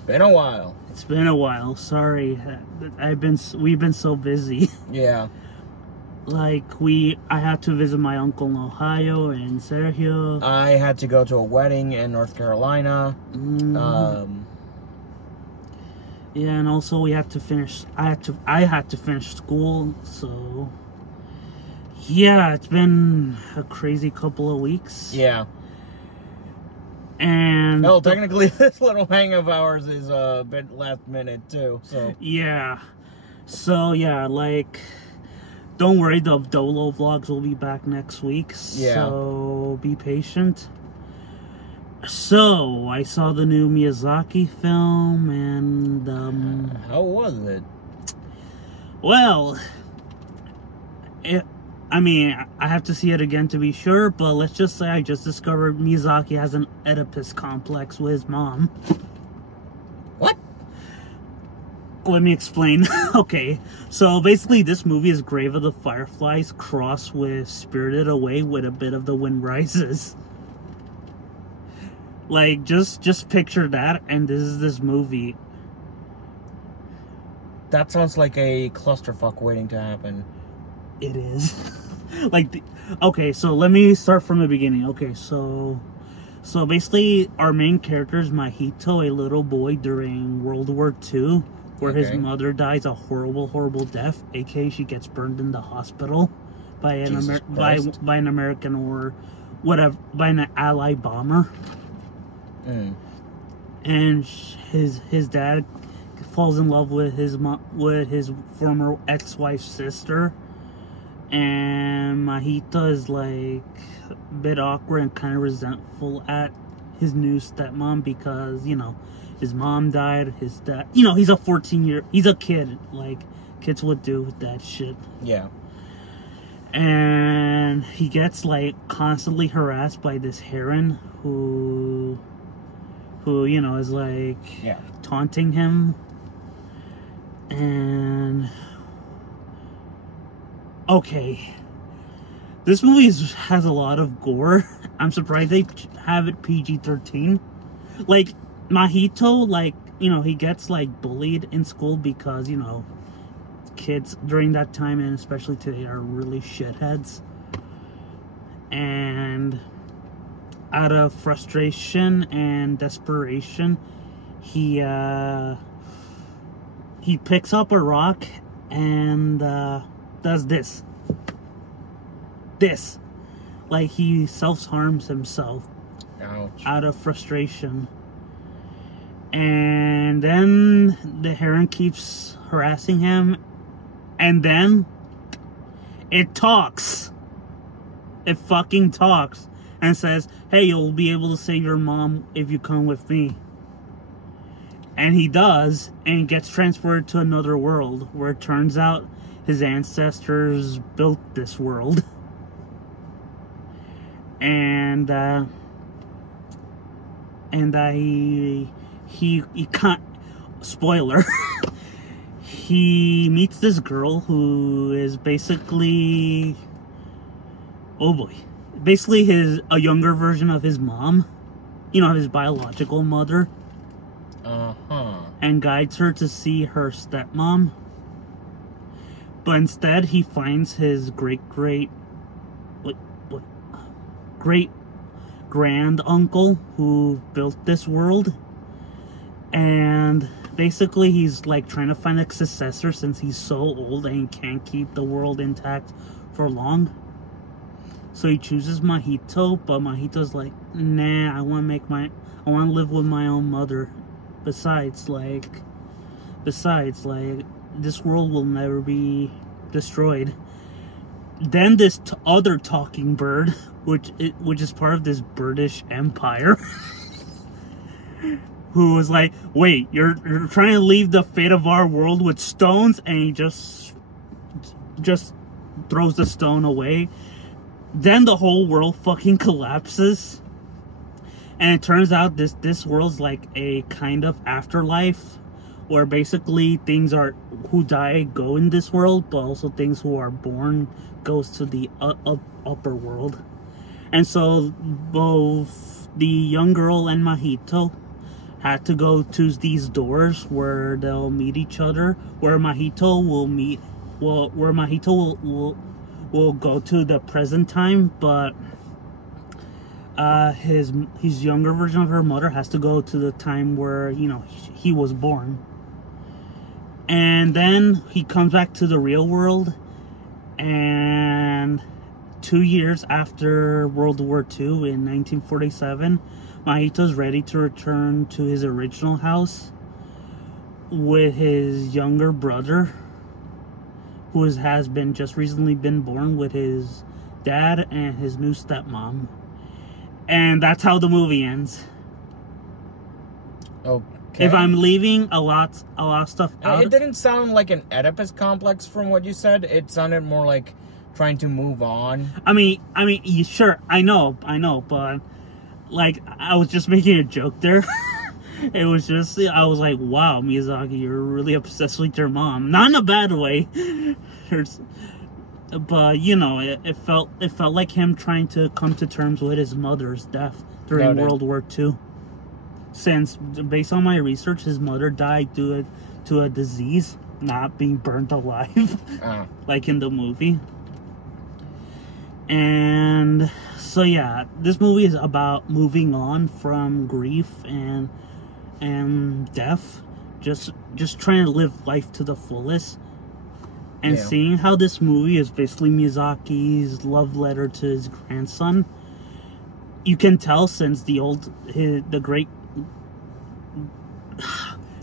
It's been a while. It's been a while. Sorry, we've been so busy. Yeah. Like I had to visit my uncle in Ohio and Sergio. I had to go to a wedding in North Carolina. Yeah, and also we had to finish. I had to finish school. So yeah, it's been a crazy couple of weeks. Yeah. And no, technically this little hang of ours is a bit last minute too. So yeah. So yeah, like. Don't worry, the Dolo vlogs will be back next week, so be patient. So, I saw the new Miyazaki film, and, how was it? Well, I mean, I have to see it again to be sure, but let's just say I just discovered Miyazaki has an Oedipus complex with his mom. What? Let me explain. Okay, so basically this movie is Grave of the Fireflies crossed with Spirited Away with a bit of The Wind Rises. Like, just picture that, and this movie. That sounds like a clusterfuck waiting to happen. It is. Okay, so let me start from the beginning. Okay, so basically our main character is Mahito, a little boy during World War II. Where his mother dies a horrible, horrible death, aka she gets burned in the hospital by an American or whatever, by an Allied bomber. And his dad falls in love with his former ex-wife's sister, and Mahito is like a bit awkward and kind of resentful at his new stepmom because, you know, his mom died, his dad... You know, he's a kid. Like, kids would do that shit. Yeah. And he gets, like, constantly harassed by this heron who you know, is, like... Yeah. Taunting him. And... Okay. This movie has a lot of gore. I'm surprised they have it PG-13. Like... Mahito, like, you know, he gets, like, bullied in school because, you know, kids during that time, and especially today, are really shitheads. And out of frustration and desperation, he picks up a rock and does this. Like, he self-harms himself. Ouch. Out of frustration. And then the heron keeps harassing him, and then it talks. It fucking talks and says, hey, you'll be able to save your mom if you come with me. And he does, and gets transported to another world where it turns out his ancestors built this world. And he can't, spoiler, he meets this girl who is basically, oh boy, basically a younger version of his mom, you know, his biological mother. And guides her to see her stepmom. But instead he finds his great grand uncle who built this world. And basically he's like trying to find a successor since he's so old and can't keep the world intact for long. So he chooses Mahito, but Mahito's like, nah, I want to live with my own mother. Besides, this world will never be destroyed. Then this other talking bird, which is part of this birdish empire, who was like, wait, you're trying to leave the fate of our world with stones, and he just throws the stone away. Then the whole world fucking collapses. And it turns out this world's like a kind of afterlife, where basically things who die go in this world, but also things who are born goes to the upper world. And so both the young girl and Mahito had to go to these doors where they'll meet each other, where Mahito will meet, where Mahito will go to the present time, but his younger version of her mother has to go to the time where, you know, he was born. And then he comes back to the real world, and 2 years after World War II, in 1947, Mahito's ready to return to his original house with his younger brother, who has been just recently been born, with his dad and his new stepmom. And that's how the movie ends. Okay. If I'm leaving a lot of stuff out, it didn't sound like an Oedipus complex from what you said. It sounded more like trying to move on. I mean, sure, I know, but like, I was just making a joke there. It was just, I was like, wow, Miyazaki, you're really obsessed with your mom. Not in a bad way. But, you know, it felt like him trying to come to terms with his mother's death during World War II. Since, based on my research, his mother died due to a disease, not being burnt alive, like in the movie. And so, yeah, this movie is about moving on from grief and death, just trying to live life to the fullest. And seeing how this movie is basically Miyazaki's love letter to his grandson. You can tell since the great...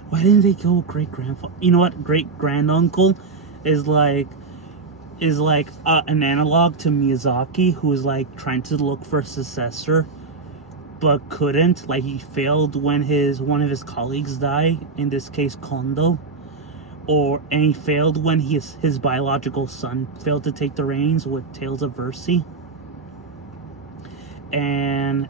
Why didn't they go great-grandfather? You know what? Great-granduncle is like an analog to Miyazaki, who is like trying to look for a successor, but couldn't. Like, he failed when one of his colleagues died, in this case Kondo. And he failed when his biological son failed to take the reins with Tales of Versi. And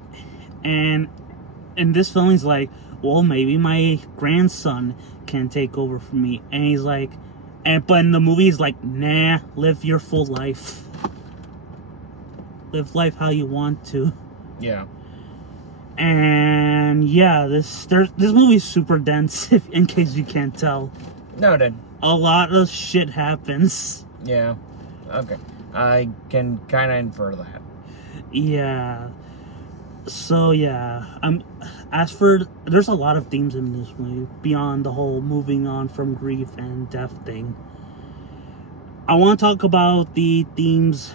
this film is like, well, maybe my grandson can take over for me. And he's like, but in the movie he's like, nah, live your full life. Live life how you want to. Yeah. And yeah, this movie is super dense, in case you can't tell. Noted. A lot of shit happens. Yeah. Okay. I can kind of infer that. Yeah. So yeah, there's a lot of themes in this movie beyond the whole moving on from grief and death thing. I want to talk about the themes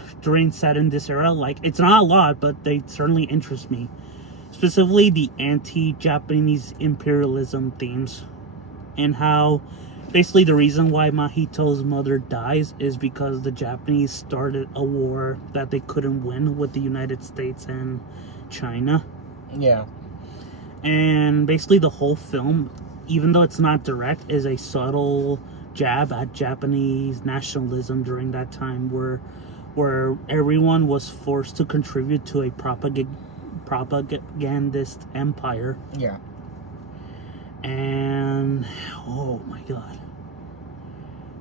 set in this era. Like, it's not a lot, but they certainly interest me. Specifically, the anti-Japanese imperialism themes, and how basically the reason why Mahito's mother dies is because the Japanese started a war that they couldn't win with the United States and China. Yeah. And basically the whole film, even though it's not direct, is a subtle jab at Japanese nationalism during that time, where everyone was forced to contribute to a propagandist empire. Yeah. And oh my god.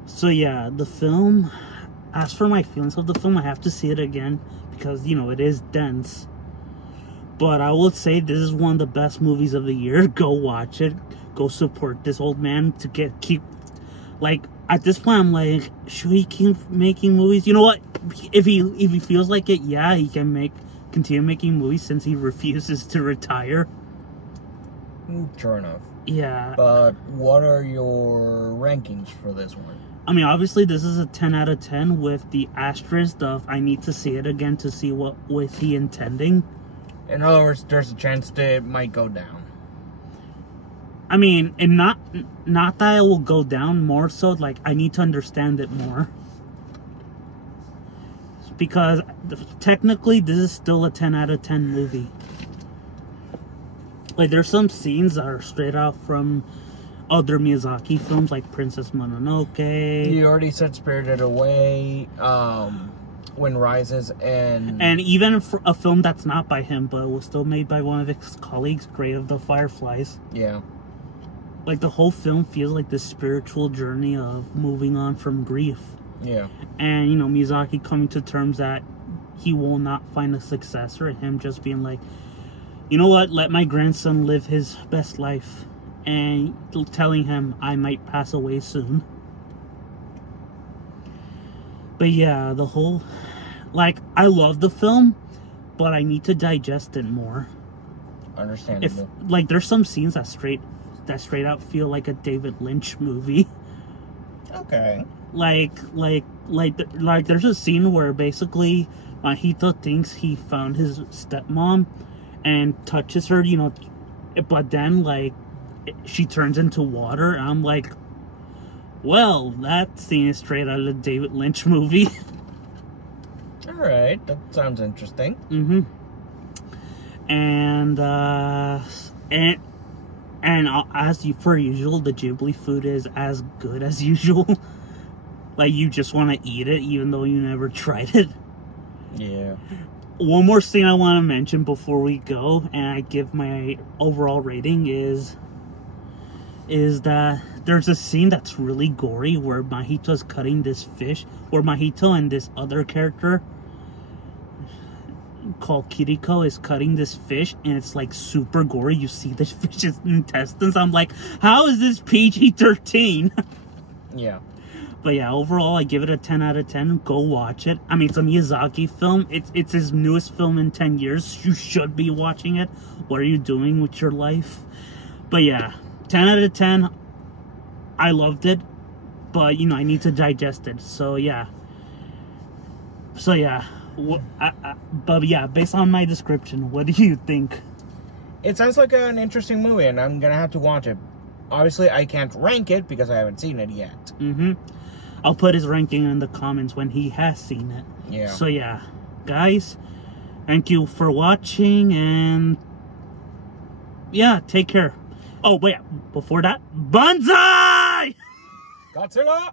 So yeah, the film, as for my feelings of the film, I have to see it again because, you know, it is dense. But I would say this is one of the best movies of the year. Go watch it. Go support this old man to keep like, at this point I'm like, should he keep making movies? You know what? If he feels like it, yeah, he can continue making movies since he refuses to retire. Sure enough. Yeah. But what are your rankings for this one? I mean, obviously this is a 10 out of 10 with the asterisk of I need to see it again to see what was he intending. In other words, there's a chance that it might go down. I mean, and not that it will go down, more so like I need to understand it more. Because technically this is still a 10 out of 10 movie. Like, there's some scenes that are straight out from other Miyazaki films, like Princess Mononoke. You already said Spirited Away, Wind Rises, and even for a film that's not by him, but was still made by one of his colleagues, Grave of the Fireflies. Yeah. Like, the whole film feels like this spiritual journey of moving on from grief. Yeah. And, you know, Miyazaki coming to terms that he will not find a successor, and him just being like, you know what? Let my grandson live his best life. And telling him I might pass away soon. But yeah, the whole... Like, I love the film, but I need to digest it more. Understandable. Like, there's some scenes that straight out feel like a David Lynch movie. Okay. Like there's a scene where basically Mahito thinks he found his stepmom and touches her, you know, but then, like, she turns into water, and I'm like, well, that scene is straight out of a David Lynch movie. Alright, that sounds interesting. Mm-hmm. And as per usual, the Ghibli food is as good as usual. Like, you just want to eat it, even though you never tried it. Yeah. One more thing I want to mention before we go, and I give my overall rating, is that there's a scene that's really gory where Mahito's cutting this fish, where Mahito and this other character called Kiriko is cutting this fish, and it's like super gory. You see this fish's intestines. I'm like, how is this PG-13? Yeah. But yeah, overall, I give it a 10 out of 10. Go watch it. I mean, it's a Miyazaki film. It's his newest film in 10 years. You should be watching it. What are you doing with your life? But yeah, 10 out of 10. I loved it. But, you know, I need to digest it. So yeah. But yeah, based on my description, what do you think? It sounds like an interesting movie, and I'm gonna have to watch it. Obviously, I can't rank it because I haven't seen it yet. Mm-hmm. I'll put his ranking in the comments when he has seen it. Yeah. So yeah, guys, thank you for watching, and yeah, take care. Oh, wait, before that, Banzai! Godzilla!